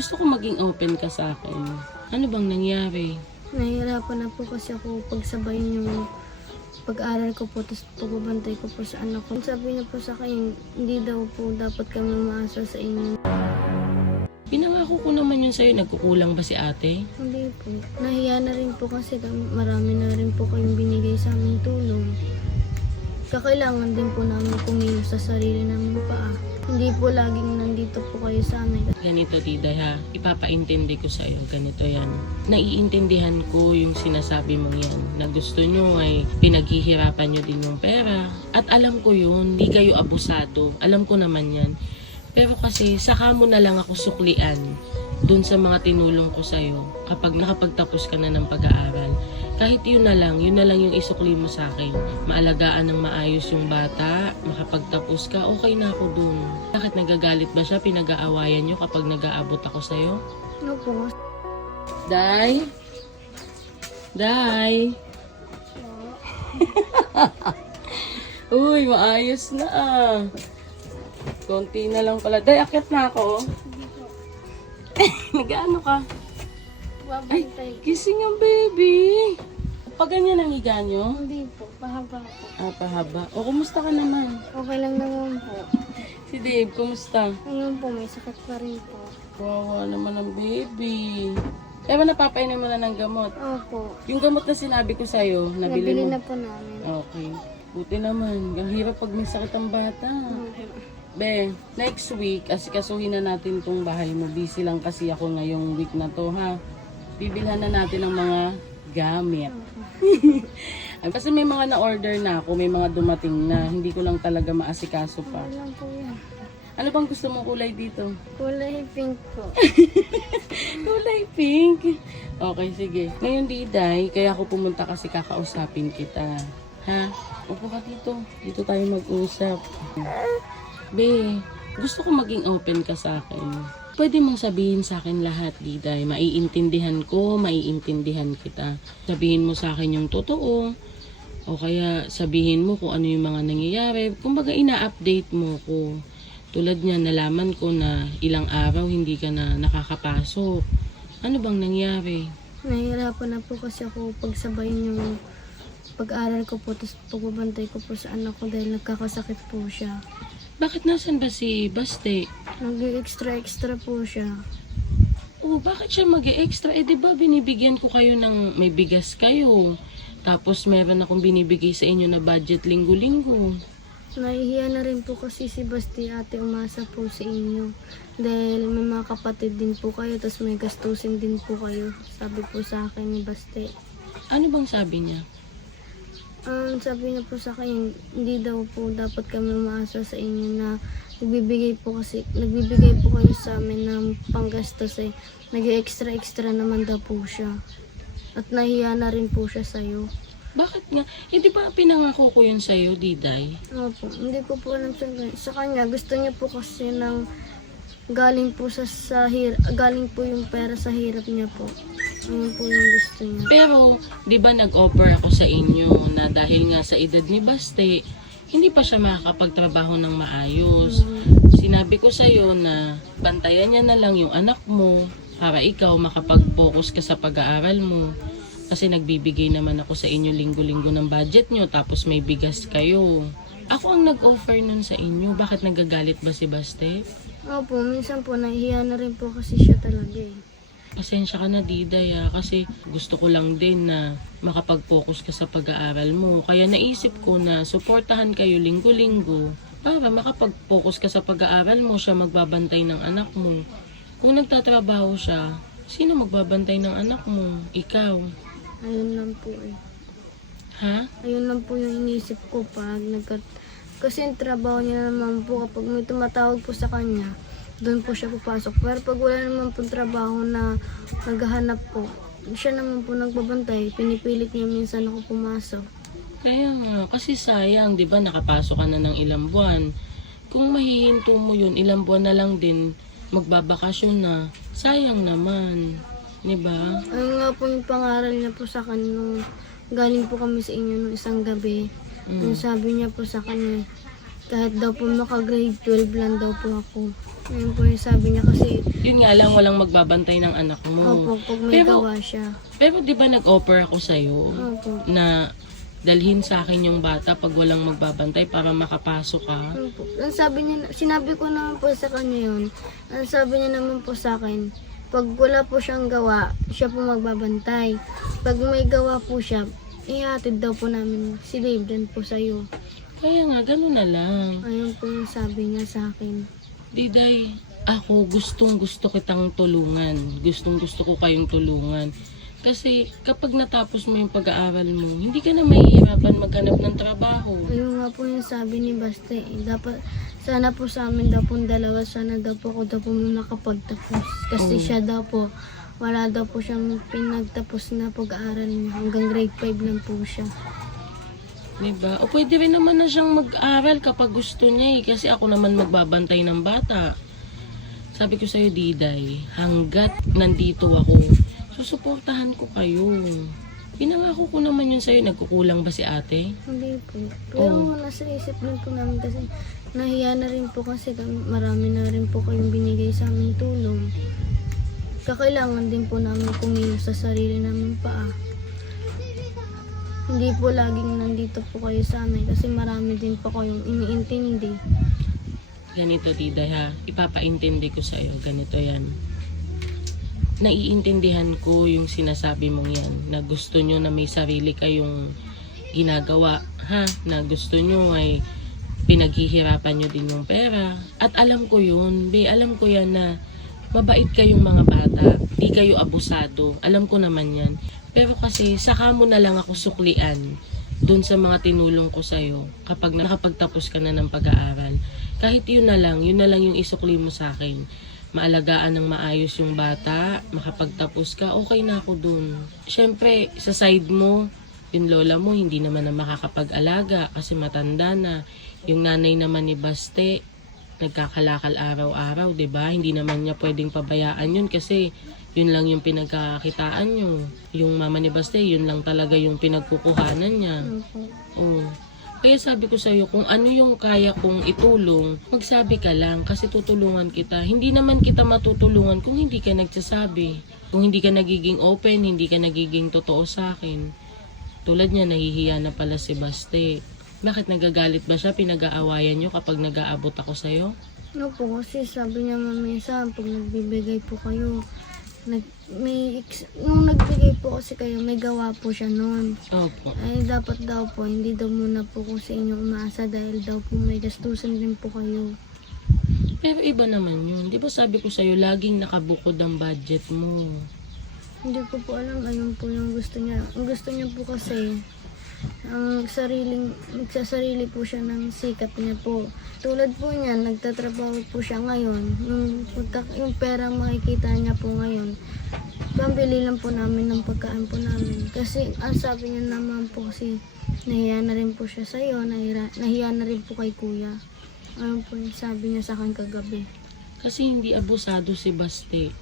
Gusto ko maging open ka sa akin. Ano bang nangyari? Nahihirapan na po kasi ako pagsabayin yung pag-aaral ko po, tapos pagbabantay ko po sa anak ko. Sabi niya po sa akin, hindi daw po dapat kami maasa sa inyo. Pinangako ko naman yun sa'yo. Nagkukulang ba si ate? Hindi po. Nahiya na rin po kasi marami na rin po kayong binigay sa aming tulong. Kakailangan din po namin kumilos sa sarili namin pa. Hindi po laging nandito po kayo sa amin. Ganito, Tida, ha? Ipapaintindi ko sa'yo. Ganito yan. Naiintindihan ko yung sinasabi mong yan. Na gusto nyo ay pinaghihirapan nyo din yung pera. At alam ko yun, di kayo abusado. Alam ko naman yan. Pero kasi, saka mo na lang ako suklian dun sa mga tinulong ko sa'yo kapag nakapagtapos ka na ng pag-aaral. Kahit yun na lang, yun na lang yung isukli mo sa akin. Maalagaan ng maayos yung bata, makapagtapos ka, okay na ako dun. Bakit nagagalit ba siya? Pinag-aawayan nyo kapag nag-aabot ako sa'yo? Ano po? Day? Day? Uy, maayos na ah. Konti na lang pala. Day, akyat na ako. Nag-ano ka? Babantay. Gising ang baby. Pag ganyan ang higa nyo? Hindi po. Pahaba po. Ah, pahaba. O, kumusta ka naman? Okay lang naman po. Si Dave, kumusta? Ngayon po, may sakit pa rin po. Wawa naman ang baby. Ewan, napapainom mo na ng gamot. Opo. Yung gamot na sinabi ko sa'yo, nabili, Nabili mo. na po namin. Okay. Buti naman. Ang hirap pag may sakit ang bata. Be, next week, asikasuhin na natin tong bahay mo. Busy lang kasi ako ngayong week na to, ha? Bibilhan na natin ng mga gamit. kasi may mga na-order na ako, may mga dumating na. Hindi ko lang talaga maasikaso pa. Ano lang po yan? Ano bang gusto mong kulay dito? Kulay pink po. Kulay pink. Okay, sige. Ngayon, Diday, kaya ako pumunta kasi kakausapin kita. Ha? Upo ka dito. Dito tayo mag-usap. Be, gusto ko maging open ka sa akin. Pwede mong sabihin sa akin lahat, Diday. Maiintindihan ko, maiintindihan kita. Sabihin mo sa akin yung totoo. O kaya sabihin mo kung ano yung mga nangyayari. Kumbaga, ina-update mo ko. Tulad niya, nalaman ko na ilang araw hindi ka na nakakapasok. Ano bang nangyari? Nahihirapan na po kasi ako pagsabayin yung pag-aaral ko po, tapos pagbabantay ko po sa anak ko dahil nagkakasakit po siya. Bakit nasan ba si Baste? Nag-extra-extra po siya. Oh, bakit siya mag extra Eh, di ba binibigyan ko kayo ng may bigas kayo? Tapos meron akong binibigay sa inyo na budget linggo-linggo. Nahihiya na rin po kasi si Basti ate umasa po sa inyo. Dahil may mga kapatid din po kayo, tapos may gastusin din po kayo. Sabi po sa akin ni Basti. Ano bang sabi niya? Um, sabi niya po sa akin, hindi daw po dapat kami umaasa sa inyo na nagbibigay po kasi, nagbibigay po kayo sa amin ng panggastos eh. Nag-extra-extra naman daw po siya. At nahiya na rin po siya sa'yo. Bakit nga? Hindi ba pinangako ko yun sa'yo, Diday? Opo, hindi ko po alam sa, sa kanya. Gusto niya po kasi ng galing po sa, sa hir, galing po yung pera sa hirap niya po. Ayun po yung gusto niya. Pero, di ba nag-offer ako sa inyo na dahil nga sa edad ni Baste, hindi pa siya makakapagtrabaho ng maayos. Sinabi ko sa'yo na bantayan niya na lang yung anak mo para ikaw makapag-focus ka sa pag-aaral mo. Kasi nagbibigay naman ako sa inyo linggo-linggo ng budget nyo tapos may bigas kayo. Ako ang nag-offer nun sa inyo. Bakit nagagalit ba si Baste? Opo, minsan po nahihiya na rin po kasi siya talaga eh. Pasensya ka na, Diday, ah, kasi gusto ko lang din na makapag-focus ka sa pag-aaral mo. Kaya naisip ko na suportahan kayo linggo-linggo para makapag-focus ka sa pag-aaral mo, siya magbabantay ng anak mo. Kung nagtatrabaho siya, sino magbabantay ng anak mo? Ikaw. Ayun lang po eh. Ha? Ayun lang po yung inisip ko pag nagkat... Kasi yung trabaho niya naman po kapag may tumatawag po sa kanya, doon po siya papasok. Pero pag wala naman po trabaho na naghahanap po, siya naman po nagbabantay. Pinipilit niya minsan ako pumasok. Kaya nga, kasi sayang, di ba, nakapasok ka na ng ilang buwan. Kung mahihinto mo yun, ilang buwan na lang din, magbabakasyon na. Sayang naman. Di ba? Ayun nga po yung pangaral niya po sa akin nung galing po kami sa inyo nung isang gabi. Mm. Yung sabi niya po sa kanya, kahit daw po maka-grade 12 lang daw po ako. Ayun po yung sabi niya kasi, Yun nga lang, walang magbabantay ng anak mo. opo, pag may Pero- gawa siya. Pero di ba nag-offer ako sa'yo Opo. na dalhin sa akin yung bata pag walang magbabantay para makapasok ka? Opo. Ang sabi niya, sinabi ko naman po sa kanya yun. Ang sabi niya naman po sa akin, pag wala po siyang gawa, siya po magbabantay. Pag may gawa po siya, ihatid daw po namin si Dave po sa'yo. Kaya nga, ganun na lang. Ayun po yung sabi niya sa akin. Diday, ako gustong gusto kitang tulungan. Gustong gusto ko kayong tulungan. Kasi kapag natapos mo yung pag-aaral mo, hindi ka na mahihirapan maghanap ng trabaho. Ayun nga po yung sabi ni Baste. eh, Dapat, sana po sa amin daw po dalawa, sana daw po ako daw po makapagtapos. Kasi Oo. siya daw po, wala daw po siyang pinagtapos na pag-aaral niya. Hanggang grade 5 lang po siya. Diba? O pwede rin naman na siyang mag-aral kapag gusto niya eh. Kasi ako naman magbabantay ng bata. Sabi ko sa'yo, Diday, hanggat nandito ako, susuportahan ko kayo. Pinangako ko naman yun sa'yo. Nagkukulang ba si ate? Hindi po. Pero Oo. nasa isip din po namin kasi nahiya na rin po kasi marami na rin po kayong binigay sa aming tulong. Kakailangan din po namin kumilos sa sarili namin pa. Hindi po laging nandito po kayo sa amin kasi marami din po kayong iniintindi. Ganito, Diday ha. Ipapaintindi ko sa'yo. Ganito yan. Naiintindihan ko yung sinasabi mong yan. Na gusto nyo na may sarili kayong ginagawa. Ha? Na gusto nyo ay pinaghihirapan nyo din yung pera. At alam ko yun. Be, alam ko yan na mabait kayong mga bata. Di kayo abusado. Alam ko naman yan. Pero kasi saka mo na lang ako suklian doon sa mga tinulong ko sa'yo kapag nakapagtapos ka na ng pag-aaral. Kahit yun na lang, yun na lang yung isukli mo sa akin. Maalagaan ng maayos yung bata, makapagtapos ka, okay na ako dun. Siyempre, sa side mo, yung lola mo hindi naman na makakapag-alaga kasi matanda na. Yung nanay naman ni Baste, nagkakalakal araw-araw, 'di ba? Hindi naman niya pwedeng pabayaan 'yun kasi yun lang yung pinagkakitaan nyo. Yung mama ni Baste, yun lang talaga yung pinagkukuhanan niya. Po? Oo. Kaya sabi ko sa'yo, kung ano yung kaya kong itulong, magsabi ka lang kasi tutulungan kita. Hindi naman kita matutulungan kung hindi ka nagsasabi. Kung hindi ka nagiging open, hindi ka nagiging totoo sa akin. Tulad niya, nahihiya na pala si Baste. Bakit nagagalit ba siya? Pinag-aawayan niyo kapag nag-aabot ako sa'yo? Ano po kasi sabi niya mamaya pag nagbibigay po kayo, nag, may, ex- nung nagbigay po kasi kayo, may gawa po siya noon. Opo. Ay, dapat daw po, hindi daw muna po ko sa inyo umaasa dahil daw po may gastusan din po kayo. Pero iba naman yun. Di ba sabi ko sa'yo, laging nakabukod ang budget mo. Hindi ko po alam, ayun po yung gusto niya. Ang gusto niya po kasi, ang sariling, nagsasarili po siya ng sikat niya po. Tulad po niya, nagtatrabaho po siya ngayon. Yung, pagka, yung pera makikita niya po ngayon, pambili lang po namin ng pagkain po namin. Kasi ang sabi niya naman po kasi, nahiya na rin po siya sa'yo, nahiya, nahiya na rin po kay kuya. Ayun po yung sabi niya sa akin kagabi. Kasi hindi abusado si Baste.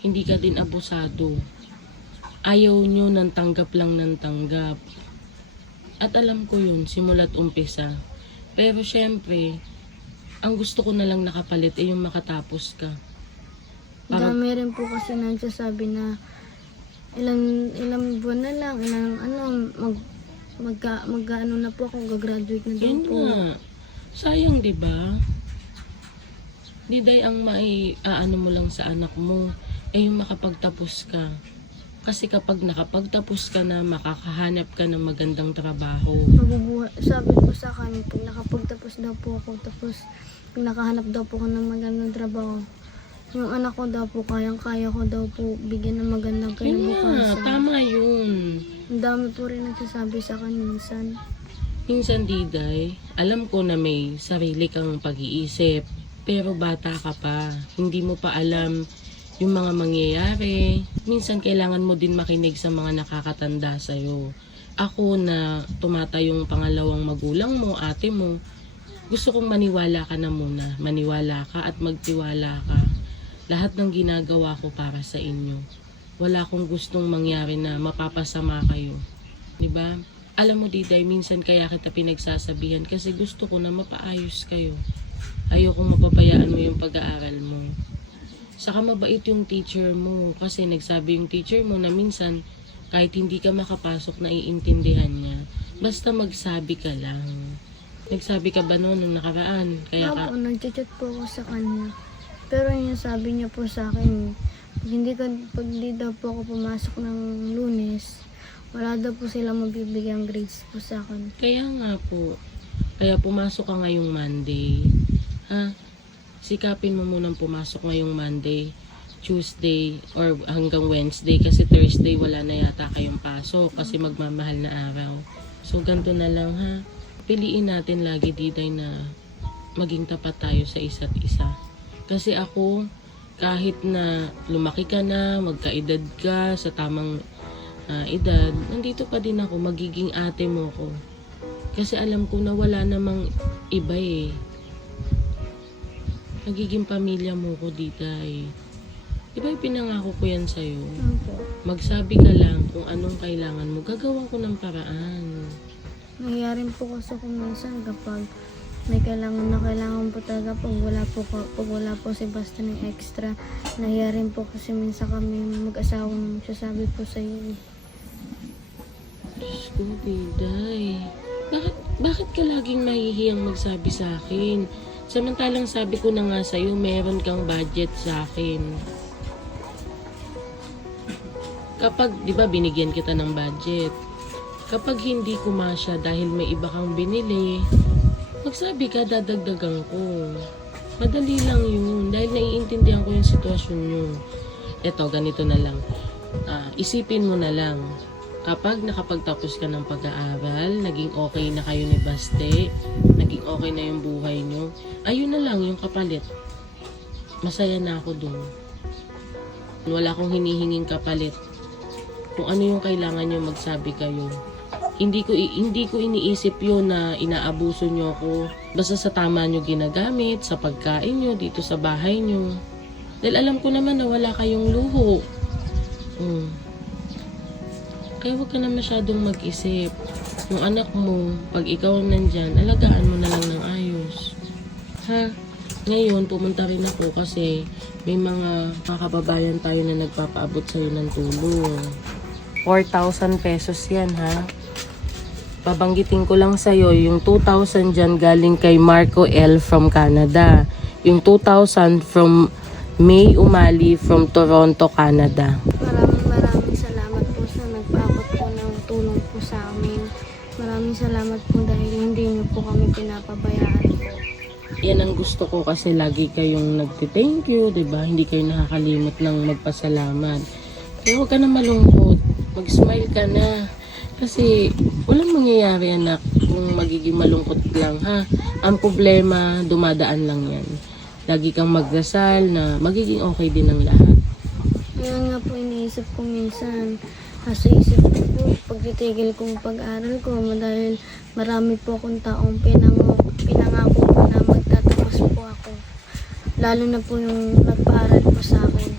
Hindi ka din abusado. Ayaw nyo ng tanggap lang ng tanggap. At alam ko yun, simula't umpisa. Pero syempre, ang gusto ko na lang nakapalit ay yung makatapos ka. Para- Dami rin po kasi nagsasabi na ilang ilang buwan na lang, ilang ano, mag magka, mag ano na po ako, gagraduate na Yan po. nga. Sayang, di ba? Diday ang mai aano mo lang sa anak mo ay yung makapagtapos ka. Kasi kapag nakapagtapos ka na, makakahanap ka ng magandang trabaho. Mabubuhay. Sabi ko sa kanya, pag nakapagtapos daw po ako, tapos pag nakahanap daw po ako ng magandang trabaho, yung anak ko daw po, kayang-kaya ko daw po bigyan ng magandang kinabukasan. tama yun. Ang dami po rin nagsasabi sa akin minsan. Minsan, Diday, alam ko na may sarili kang pag-iisip. Pero bata ka pa. Hindi mo pa alam yung mga mangyayari. Minsan, kailangan mo din makinig sa mga nakakatanda sa'yo. Ako na tumatayong pangalawang magulang mo, ate mo, gusto kong maniwala ka na muna. Maniwala ka at magtiwala ka. Lahat ng ginagawa ko para sa inyo. Wala akong gustong mangyari na mapapasama kayo. 'Di ba? Alam mo, Diday, minsan kaya kita pinagsasabihan kasi gusto ko na mapaayos kayo. Ayokong mapabayaan mo yung pag-aaral mo. Saka mabait yung teacher mo kasi nagsabi yung teacher mo na minsan kahit hindi ka makapasok na iintindihan niya. Basta magsabi ka lang. Nagsabi ka ba noon nung nakaraan? Kaya ka... Opo, nag-chat po ako sa kanya. Pero yung sabi niya po sa akin, pag hindi, ka, pag hindi daw po ako pumasok ng lunes, wala daw po sila mabibigyang grades po sa akin. Kaya nga po. Kaya pumasok ka ngayong Monday. Ha? Sikapin mo munang pumasok ngayong Monday, Tuesday, or hanggang Wednesday kasi Thursday wala na yata kayong pasok kasi magmamahal na araw. So ganito na lang ha. Piliin natin lagi diday na maging tapat tayo sa isa't isa. Kasi ako, kahit na lumaki ka na, magkaedad ka sa tamang ah, edad, nandito pa din ako, magiging ate mo ko. Kasi alam ko na wala namang iba eh. Magiging pamilya mo ko dito eh. Diba pinangako ko yan sa'yo? Opo. Magsabi ka lang kung anong kailangan mo. Gagawan ko ng paraan. Nangyayari po kasi kung minsan kapag may kailangan na kailangan po talaga pag wala po, ko- pag wala po si Basta ng extra. Nangyayari po kasi minsan kami mag-asawang sasabi po sa iyo. Diyos ko, Diday. Bakit, bakit ka laging mahihiyang magsabi sa akin? Samantalang sabi ko na nga sa'yo, meron kang budget sa akin. Kapag, di ba, binigyan kita ng budget. Kapag hindi kumasya dahil may iba kang binili, magsabi ka, dadagdagan ko. Madali lang yun. Dahil naiintindihan ko yung sitwasyon nyo. Eto, ganito na lang. Ah, isipin mo na lang. Kapag nakapagtapos ka ng pag-aaral, naging okay na kayo ni Baste, naging okay na yung buhay nyo, ayun na lang yung kapalit. Masaya na ako dun. Wala akong hinihinging kapalit. Kung ano yung kailangan nyo, magsabi kayo. Hindi ko hindi ko iniisip yun na inaabuso nyo ako. Basta sa tama nyo ginagamit, sa pagkain nyo, dito sa bahay nyo. Dahil alam ko naman na wala kayong luho. Hmm. Kaya huwag ka na masyadong mag-isip. Yung anak mo, pag ikaw nandyan, alagaan mo na lang ng ayos. Ha? Ngayon, pumunta rin ako kasi may mga mga kababayan tayo na nagpapaabot sa'yo ng tulong. 4,000 pesos yan, ha? Babanggitin ko lang sa'yo, yung 2,000 dyan galing kay Marco L. from Canada. Yung 2,000 from May Umali from Toronto, Canada. Salamat po dahil hindi niyo po kami pinapabayaan po. Yan ang gusto ko kasi lagi kayong nagti-thank you, 'di ba? Hindi kayo nakakalimot ng magpasalamat. Kaya huwag ka na malungkot. Mag-smile ka na. Kasi walang mangyayari anak kung magiging malungkot lang ha. Ang problema, dumadaan lang yan. Lagi kang magdasal na magiging okay din ang lahat. Kaya nga po iniisip ko minsan, nasa isip ko pagtitigil kong pag-aral ko, dahil marami po akong taong pinang, pinangako po na magtatapos po ako. Lalo na po yung nagpaaral po sa akin.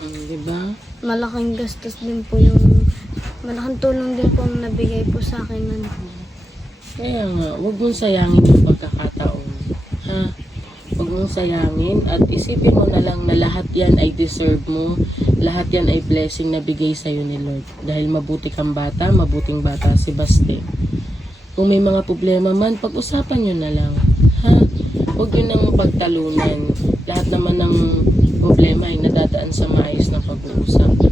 Mm, 'Di ba? Malaking gastos din po yung, malaking tulong din po ang nabigay po sa akin. nun. Kaya nga, huwag mong sayangin yung pagkakataon. Ha? Huwag mong sayangin at isipin mo na lang na lahat yan ay deserve mo. Lahat yan ay blessing na bigay sa'yo ni Lord. Dahil mabuti kang bata, mabuting bata si Baste. Kung may mga problema man, pag-usapan nyo na lang. Ha? Huwag nyo nang pagtalunan. Lahat naman ng problema ay nadadaan sa maayos na pag-uusap.